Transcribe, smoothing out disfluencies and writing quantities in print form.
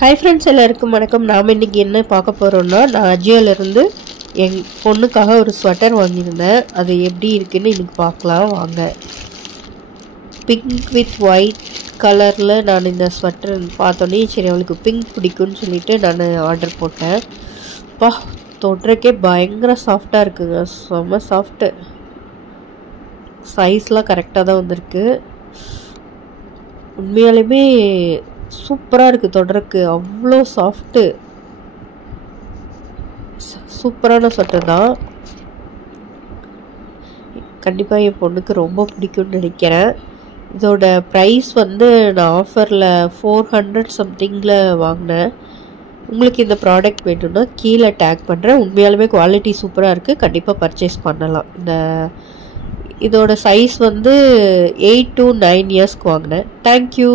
Hi friends, எல்லாருக்கும் வணக்கம். நாம் இன்றைக்கி என்ன பார்க்க போகிறோன்னா, நான் அஜியோலேருந்து என் பொண்ணுக்காக ஒரு ஸ்வெட்டர் வாங்கியிருந்தேன். அது எப்படி இருக்குன்னு இன்றைக்கி பார்க்கலாம் வாங்க. பிங்க் வித் ஒயிட் கலரில் நான் இந்த ஸ்வெட்டர் பார்த்தோன்னே சரி அவளுக்கு பிங்க் பிடிக்கும்னு சொல்லிவிட்டு நான் ஆர்டர் போட்டேன். தொடுறக்கே பயங்கர சாஃப்டாக இருக்குங்க, செம்ம சாஃப்ட்டு. சைஸ்லாம் கரெக்டாக தான் வந்திருக்கு. உண்மையாலுமே சூப்பராக இருக்குது, தொடருக்கு அவ்வளோ சாஃப்ட்டு. சூப்பரான ஸ்வெட்டர் தான். கண்டிப்பாக என் பொண்ணுக்கு ரொம்ப பிடிக்கும்னு நினைக்கிறேன். இதோட ப்ரைஸ் நான் ஆஃபரில் 400 சம்திங்கில் வாங்கினேன். உங்களுக்கு இந்த ப்ராடக்ட் வேணும்னா கீழே டேக் பண்ணுறேன். உண்மையாலுமே குவாலிட்டி சூப்பராக இருக்குது, கண்டிப்பாக பர்ச்சேஸ் பண்ணலாம். இதோட சைஸ் 8 to 9 இயர்ஸ்க்கு வாங்கினேன். தேங்க்யூ.